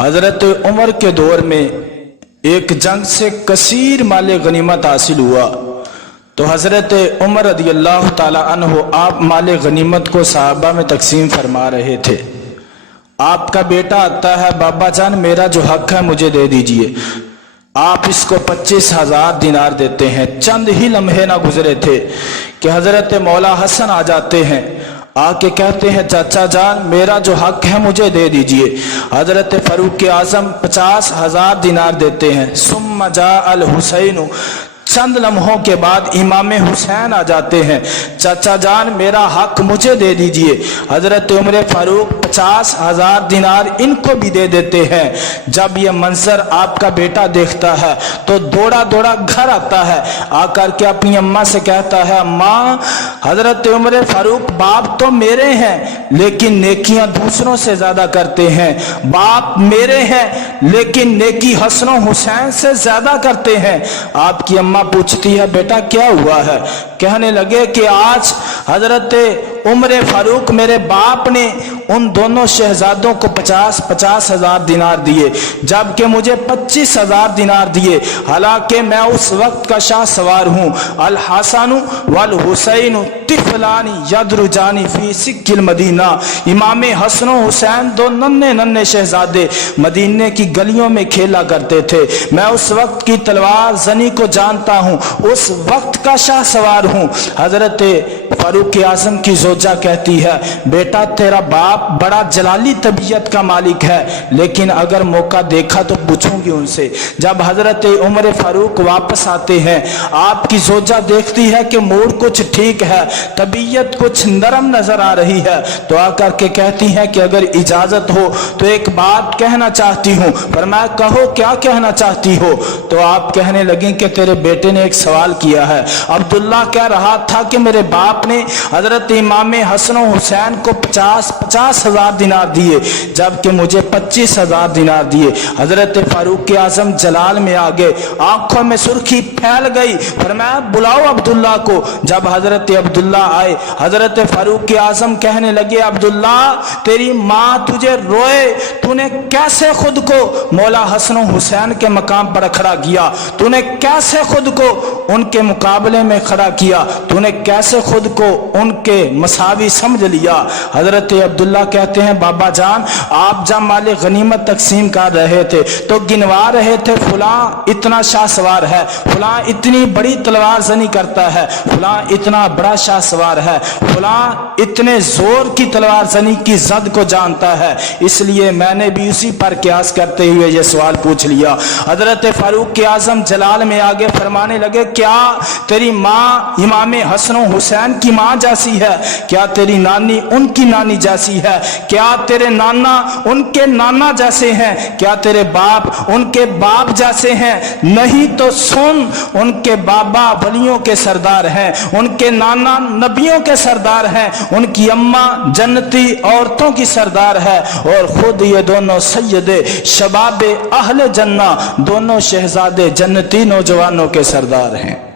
हजरत उमर के दौर में एक जंग से कसीर माल गनीमत हासिल हुआ, तो हजरत उमर रज़ी अल्लाह ताला अन्हु आप माल गनीमत को सहाबा में तकसीम फरमा रहे थे। आपका बेटा आता है, बाबा जान मेरा जो हक है मुझे दे दीजिए। आप इसको 25,000 दिनार देते हैं। चंद ही लम्हे ना गुजरे थे कि हजरत मौला हसन आ जाते हैं, आके कहते हैं चाचा जान मेरा जो हक है मुझे दे दीजिए। हजरत फारूक आजम 50,000 दिनार देते हैं। सुम्मा जा अल हुसैन, चंद लम्हों के बाद इमाम हुसैन आ जाते हैं, चाचा जान मेरा हक मुझे दे दीजिए। हजरत उमर फारूक 50,000 दिनार इनको भी दे देते हैं। जब ये मंजर आपका बेटा देखता है तो दौड़ा दौड़ा घर आता है, आकर के अपनी अम्मा से कहता है अम्मा हजरत उमर फारूक बाप तो मेरे हैं लेकिन नेकियां दूसरों से ज्यादा करते हैं, बाप मेरे हैं लेकिन नेकी हसन हुसैन से ज्यादा करते हैं। आपकी अम्मा पूछती है बेटा क्या हुआ है? कहने लगे कि आज हजरत उमर फारूक मेरे बाप ने उन दोनों शहजादों को 50,000 दिनार दिए, जबकि मुझे 25,000 दिनार दिए। हालांकि मैं उस वक्त का शाह सवार हूँ। अल हसन वल हुसैन तिफलानी यदरुजानी फी सिक्किल मदीना। इमाम हसन हुसैन दो नन्हे नन्हे शहजादे मदीने की गलियों में खेला करते थे। मैं उस वक्त की तलवार जनी को जानता हूँ, उस वक्त का शाह सवार हूँ। हजरत फारूक आजम की जोजा कहती है बेटा तेरा बाप बड़ा जलाली तबीयत का मालिक है, लेकिन अगर मौका देखा तो पूछूंगी उनसे। जब हजरत उमर फारूक वापस आते हैं, आपकी जोजा देखती है कि मूड कुछ ठीक है, तबीयत कुछ नरम नजर आ रही है, तो आकर के कहती है कि अगर इजाजत हो तो एक बात कहना चाहती हूँ। फरमाया कहो क्या कहना चाहती हो? तो आप कहने लगी कि तेरे बेटे ने एक सवाल किया है। अब्दुल्ला कह रहा था कि मेरे बाप ने हजरत इमाम हसन हुसैन को 50,000 दिनार दिए, जबकि मुझे 25,000 दिनार दिए। हजरत फारूक आजम जलाल में आ गए, आंखों में सुर्खी फैल गई। फरमाया बुलाओ अब्दुल्ला को। जब हजरत अब्दुल्ला आए, हजरत फारूक आजम कहने लगे अब्दुल्ला तेरी माँ तुझे रोए, तूने कैसे खुद को मौला हसन हुसैन के मकाम पर खड़ा किया, तूने कैसे खुद को उनके मुकाबले में खड़ा किया, तूने कैसे खुद को उनके मसावी समझ लिया। हजरत अब्दुल्ला कहते हैं बाबा जान आप जब माल गनीमत तकसीम कर रहे थे तो गिनवा रहे थे फलां इतना शाह सवार है, फलां इतनी बड़ी तलवार जनी करता है, फलां इतना बड़ा शाह सवार है, फलां इतने जोर की तलवार जनी की जद को जानता है, इसलिए मैंने भी उसी पर क्यास करते हुए ये सवाल पूछ लिया। हजरत फारूक आजम जलाल में आगे फरमाने लगे क्या तेरी माँ इमाम हसन हुसैन की माँ जैसी है? क्या तेरी नानी उनकी नानी जैसी है? क्या तेरे नाना उनके नाना जैसे हैं? क्या तेरे बाप उनके बाप जैसे हैं? नहीं तो सुन, उनके बाबा वलियों के सरदार हैं, उनके नाना नबियों के सरदार हैं, उनकी अम्मा जन्नती औरतों की सरदार है, और खुद ये दोनों सैयदे शबाब अहले जन्ना, दोनों शहजादे जन्नती नौजवानों के सरदार हैं।